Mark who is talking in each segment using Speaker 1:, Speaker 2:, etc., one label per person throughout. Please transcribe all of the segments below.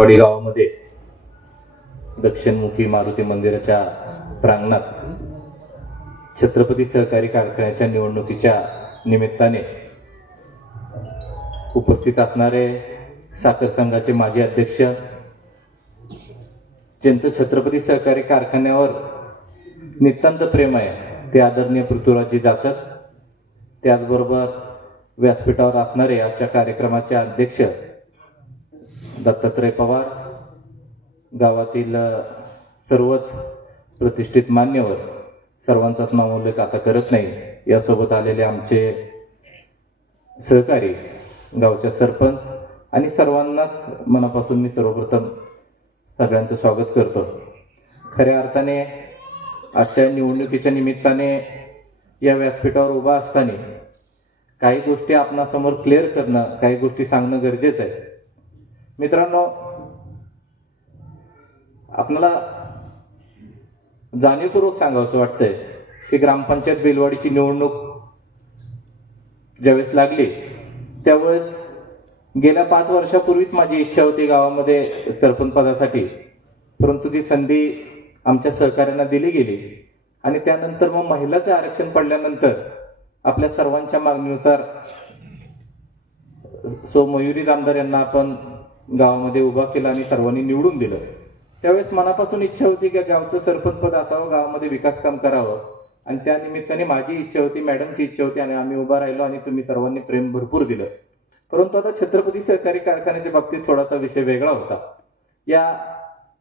Speaker 1: वाडी गावामध्ये दक्षिणमुखी मारुती मंदिराच्या प्रांगणात छत्रपती सहकारी कारखान्याच्या निवडणुकीच्या निमित्ताने उपस्थित असणारे साखर संघाचे माजी अध्यक्ष ज्यांचं छत्रपती सहकारी कारखान्यावर नितांत प्रेम आहे. ते आदरणीय पृथ्वीराजी जाचक त्याचबरोबर व्यासपीठावर असणारे आजच्या कार्यक्रमाचे अध्यक्ष दत्तात्रय पवार गावातील सर्वच प्रतिष्ठित मान्यवर सर्वांचाच नामोल्लेख आता करत नाही. यासोबत आलेले आमचे सहकारी गावच्या सरपंच आणि सर्वांनाच मनापासून मी सर्वप्रथम सगळ्यांचं स्वागत करतो. खऱ्या अर्थाने आजच्या निवडणुकीच्या निमित्ताने या व्यासपीठावर उभा असताना काही गोष्टी आपणासमोर क्लिअर करणं काही गोष्टी सांगणं गरजेचं आहे. मित्रांनो आपल्याला जाणीवपूर्वक सांगावं असं वाटतंय की ग्रामपंचायत बेलवाडीची निवडणूक ज्यावेळेस लागली त्यावेळेस गेल्या पाच वर्षापूर्वीच माझी इच्छा होती गावामध्ये सरपंच पदासाठी. परंतु ती संधी आमच्या सहकार्यांना दिली गेली आणि त्यानंतर मग महिलाचं आरक्षण पडल्यानंतर आपल्या सर्वांच्या मागणीनुसार सो मयुरी रामदार यांना आपण गावामध्ये उभा केला आणि सर्वांनी निवडून दिलं. त्यावेळेस मनापासून इच्छा होती की गावचं सरपंच पद असावं गावामध्ये विकास काम करावं. आणि त्या निमित्ताने माझी इच्छा होती मॅडमची इच्छा होती आणि आम्ही उभा राहिलो आणि तुम्ही सर्वांनी प्रेम भरपूर दिलं. परंतु आता छत्रपती सहकारी कारखान्याच्या बाबतीत थोडासा विषय वेगळा होता. या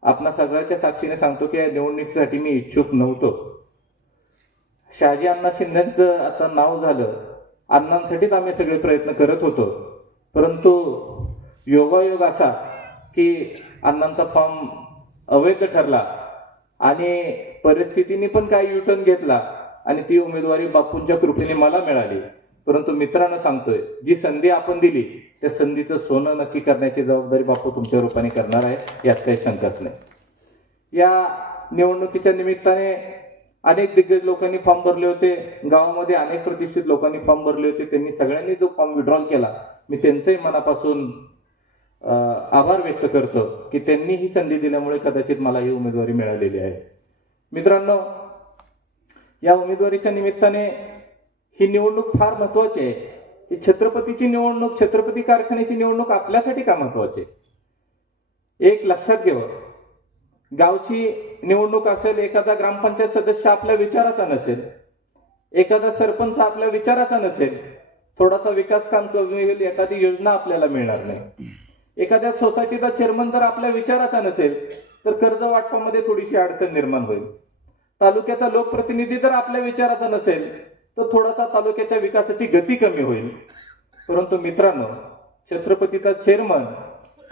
Speaker 1: आपणा सगळ्याच्या साक्षीने सांगतो की या निवडणुकीसाठी मी इच्छुक नव्हतो. शहाजी अण्णा शिंदेचं आता नाव झालं. अण्णांसाठीच आम्ही सगळे प्रयत्न करत होतो. परंतु योगायोग असा की अण्णांचा फॉर्म अवैध ठरला आणि परिस्थितीने पण काही युटर्न घेतला आणि ती उमेदवारी बापूंच्या कृपेने मला मिळाली. परंतु मित्रांनो सांगतोय जी संधी आपण दिली त्या संधीचं सोनं नक्की करण्याची जबाबदारी बापू तुमच्या रूपाने करणार आहे यात काही शंकाच नाही. या निवडणुकीच्या निमित्ताने अनेक दिग्गज लोकांनी फॉर्म भरले होते गावामध्ये अनेक प्रतिष्ठित लोकांनी फॉर्म भरले होते त्यांनी सगळ्यांनी जो फॉर्म विड्रॉल केला मी त्यांचंही मनापासून आभार व्यक्त करतो की त्यांनी ही संधी दिल्यामुळे कदाचित मला ही उमेदवारी मिळालेली आहे. मित्रांनो या उमेदवारीच्या निमित्ताने ही निवडणूक फार महत्वाची आहे. ही छत्रपतीची निवडणूक छत्रपती कारखान्याची निवडणूक आपल्यासाठी का महत्वाची आहे? एक लक्षात घेऊ. गावची निवडणूक असेल एखादा ग्रामपंचायत सदस्य आपल्या विचाराचा नसेल एखादा सरपंच आपल्या विचाराचा नसेल थोडासा विकास काम कमी होईल एखादी योजना आपल्याला मिळणार नाही. एखाद्या सोसायटीचा चेअरमन जर आपल्या विचाराचा नसेल तर कर्ज वाटपामध्ये थोडीशी अडचण निर्माण होईल. तालुक्याचा लोकप्रतिनिधी जर आपल्या विचाराचा नसेल तर थोडासा तालुक्याच्या विकासाची गती कमी होईल. परंतु मित्रांनो छत्रपतीचा चेअरमन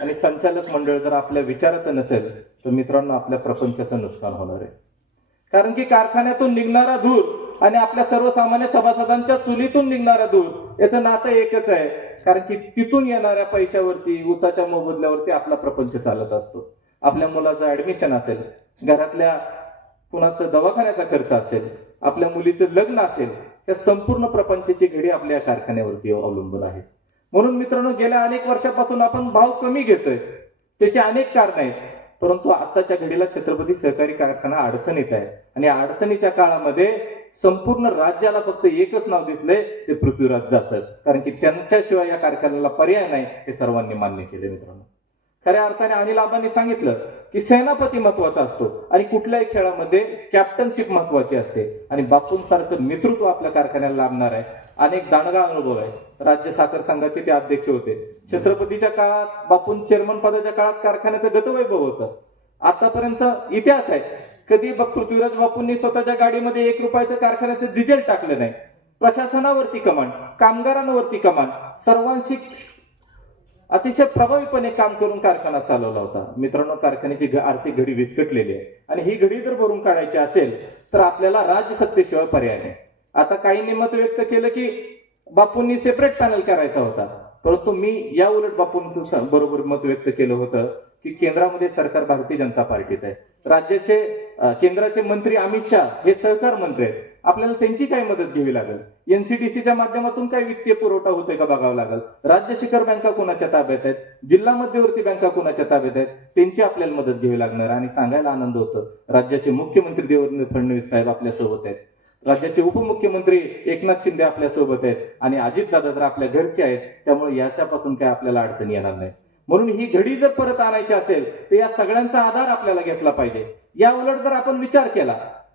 Speaker 1: आणि संचालक मंडळ जर आपल्या विचाराचं नसेल तर मित्रांनो आपल्या प्रपंचाचं नुकसान होणार आहे. कारण की कारखान्यातून निघणारा धूर आणि आपल्या सर्वसामान्य सभासदांच्या चुलीतून निघणारा धूर याचं नातं एकच आहे. कारण की तिथून येणाऱ्या पैशावरती ऊसाच्या मोबदल्यावरती आपला प्रपंच चालत असतो. आपल्या मुलाचं ऍडमिशन असेल घरातल्या कुणाचं दवाखान्याचा खर्च असेल आपल्या मुलीचं लग्न असेल या संपूर्ण प्रपंचाची घडी आपल्या कारखान्यावरती अवलंबून आहे. म्हणून मित्रांनो गेल्या अनेक वर्षापासून आपण भाव कमी घेतोय. त्याची अनेक कारण आहेत. परंतु आताच्या घडीला छत्रपती सहकारी कारखाना अडचणीत आहे. आणि अडचणीच्या काळामध्ये संपूर्ण राज्याला फक्त एकच नाव दिसलंय ते पृथ्वीराज जाचक. कारण की त्यांच्याशिवाय या कारखान्याला पर्याय नाही हे सर्वांनी मान्य केले मित्रांनो. खऱ्या अर्थाने अनिल आबांनी सांगितलं की सेनापती महत्त्वाचा असतो आणि कुठल्याही खेळामध्ये कॅप्टनशिप महत्वाची असते. आणि बापूंसारखं नेतृत्व आपल्या कारखान्याला लाभणार आहे. अनेक दांडगा अनुभव आहे राज्य साखर संघाचे ते अध्यक्ष होते. छत्रपतीच्या काळात बापून चेअरमन पदाच्या काळात कारखान्याचं गतवैभव होतं. आतापर्यंत इतिहास आहे. कधी बघ पृथ्वीराज बापूंनी स्वतःच्या गाडीमध्ये एक रुपयाचं कारखान्याचं डिझेल टाकलं नाही. प्रशासनावरती कमांड कामगारांवरती कमांड सर्वांशी अतिशय प्रभावीपणे काम करून कारखाना चालवला होता. मित्रांनो कारखान्याची आर्थिक घडी विस्कटलेली आहे. आणि ही घडी जर भरून काढायची असेल तर आपल्याला राजसत्तेशिवाय पर्याय नाही. आता काहींनी मत व्यक्त केलं की बापूंनी सेपरेट पॅनल करायचा होता. परंतु मी या उलट बापूंचं बरोबर मत व्यक्त केलं होतं की केंद्रामध्ये सरकार भारतीय जनता पार्टीत आहे. राज्याचे केंद्राचे मंत्री अमित शहा हे सहकार मंत्री आहेत. आपल्याला त्यांची काय मदत घ्यावी लागेल? एनसीडीसीच्या माध्यमातून काय वित्तीय पुरवठा होतोय का बघावं लागेल? राज्य शिखर बँका कोणाच्या ताब्यात आहेत? जिल्हा मध्यवर्ती बँका कोणाच्या ताब्यात आहेत? त्यांची आपल्याला मदत घ्यावी लागणार. आणि सांगायला आनंद होतो राज्याचे मुख्यमंत्री देवेंद्र फडणवीस साहेब आपल्यासोबत आहेत. राज्याचे उपमुख्यमंत्री एकनाथ शिंदे आपल्यासोबत आहेत. आणि अजितदादा तर आपल्या घरचे आहेत. त्यामुळे याच्यापासून काय आपल्याला अडचण येणार नाही. म्हणून ही घडी जर परत आणायची असेल तर या सगळ्यांचा आधार आपल्याला घेतला पाहिजे. या उलट जर आपण विचार केला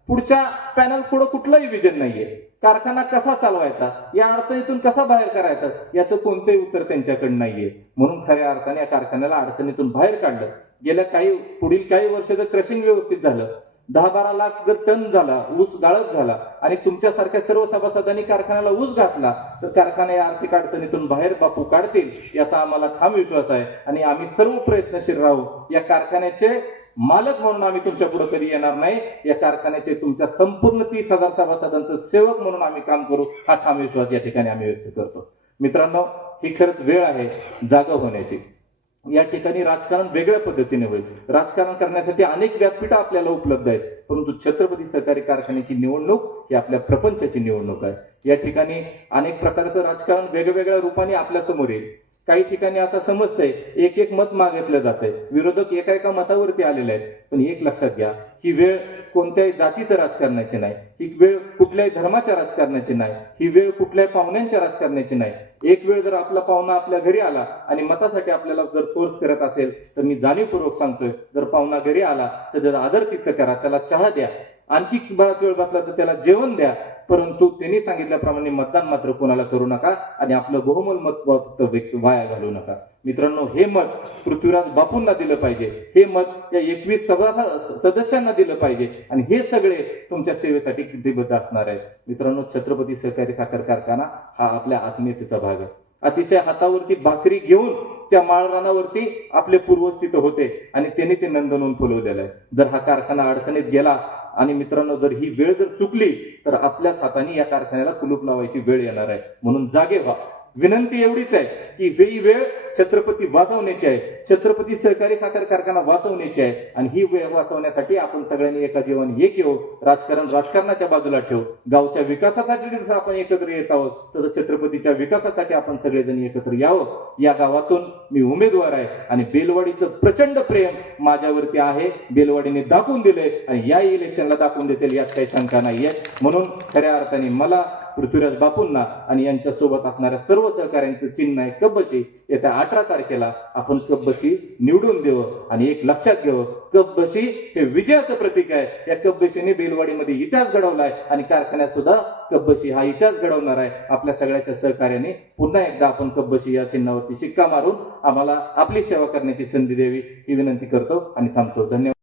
Speaker 1: पुढच्या पॅनल पुढे कुठलंही विजन नाहीये. कारखाना कसा चालवायचा? या अडचणीतून कसा बाहेर करायचा? याचं कोणतंही उत्तर त्यांच्याकडे नाहीये. म्हणून खऱ्या अर्थाने या कारखान्याला अडचणीतून बाहेर काढलं. गेल्या काही पुढील काही वर्ष जर क्रशिंग व्यवस्थित झालं दहा बारा लाख जर टन झाला ऊस गाळप झाला आणि तुमच्यासारख्या सर्व सभासदांनी कारखान्याला ऊस घातला तर कारखाना या आर्थिक अडचणीतून बाहेर बापू काढतील याचा आम्हाला ठाम विश्वास आहे. आणि आम्ही सर्व प्रयत्नशील राहू. या कारखान्याचे मालक म्हणून आम्ही तुमच्यापुढे कधी येणार नाही. या कारखान्याचे तुमच्या संपूर्ण तीस हजार सभासदांचं सेवक म्हणून आम्ही काम करू हा ठाम विश्वास या ठिकाणी आम्ही व्यक्त करतो. मित्रांनो ही खरंच वेळ आहे जागा होण्याची. या ठिकाणी राजकारण वेगळ्या पद्धतीने होईल. राजकारण करण्यासाठी अनेक व्यासपीठं आपल्याला उपलब्ध आहेत परंतु छत्रपती सहकारी कारखान्याची निवडणूक ही आपल्या प्रपंचाची निवडणूक आहे. या ठिकाणी अनेक प्रकारचं राजकारण वेगवेगळ्या रूपाने आपल्यासमोर येईल. काही ठिकाणी आता समजतंय एक एक मत मागितलं जातंय. विरोधक एका एका मतावरती आलेले आहेत. पण एक लक्षात घ्या ही वेळ कोणत्याही जातीचं राजकारणाची नाही. ही वेळ कुठल्याही धर्माच्या राजकारणाची नाही. ही वेळ कुठल्याही पाहुण्यांच्या राजकारणाची नाही. एक वेळ जर आपला पाहुणा आपल्या घरी आला आणि मतासाठी आपल्याला जर फोर्स करत असेल तर मी जाणीवपूर्वक सांगतोय जर पाहुणा घरी आला तर जर आदर चित्त करा त्याला चहा द्या. आणखी बराच वेळ बसला तर त्याला जेवण द्या. परंतु त्यांनी सांगितल्याप्रमाणे मतदान मात्र कोणाला करू नका आणि आपलं बहुमल मत वाया घालू नका. मित्रांनो हे मत पृथ्वीराज बापूंना दिलं पाहिजे. हे मत या एकवीस सभा सदस्यांना दिलं पाहिजे. आणि हे सगळे तुमच्या सेवेसाठी कृतीबद्ध असणार आहेत. मित्रांनो छत्रपती सहकारी साखर कारखाना हा आपल्या आत्मीयतेचा भाग आहे. अतिशय हातावरती भाकरी घेऊन त्या माळरानावरती आपले पूर्वज तिथं होते आणि त्यांनी ते नंदनवून फुलवलेलं आहे. जर हा कारखाना अडचणीत गेला आणि मित्रांनो जर ही वेळ जर चुकली तर आपल्याच हाताने या कारखान्याला कुलूप लावायची वेळ येणार आहे. म्हणून जागे व्हा. विनंती एवढीच आहे की वेळी वेळ छत्रपती वाचवण्याची आहे छत्रपती सहकारी साखर कारखाना वाचवण्याची आहे आणि ही वेळ वाचवण्यासाठी आपण सगळ्यांनी एका जीवन एक येऊ राजकारण राजकारणाच्या बाजूला ठेवू गावच्या विकासासाठी जर आपण एकत्र येत आहोत तर छत्रपतीच्या विकासासाठी आपण सगळेजण एकत्र यावं. या गावातून मी उमेदवार आहे आणि बेलवाडीचं प्रचंड प्रेम माझ्यावरती आहे. बेलवाडीने दाखवून दिले आणि या इलेक्शनला दाखवून देतील यात काही शंका नाहीये. म्हणून खऱ्या अर्थाने मला पृथ्वीराज बापूंना आणि यांच्यासोबत असणाऱ्या सर्व सहकाऱ्यांचं चिन्ह आहे कब्बशी. येत्या अठरा तारखेला आपण कब्बशी निवडून देवं आणि एक लक्षात घ्यावं कब्बशी हे विजयाचं प्रतीक आहे. या कब्बशीने बेलवाडीमध्ये इतिहास घडवलाय आणि कारखान्यात सुद्धा कब्बशी हा इतिहास घडवणार आहे. आपल्या सगळ्याच्या सहकार्याने पुन्हा एकदा आपण कब्बशी या चिन्हावरती शिक्का मारून आम्हाला आपली सेवा करण्याची संधी द्यावी ही विनंती करतो आणि थांबतो. धन्यवाद.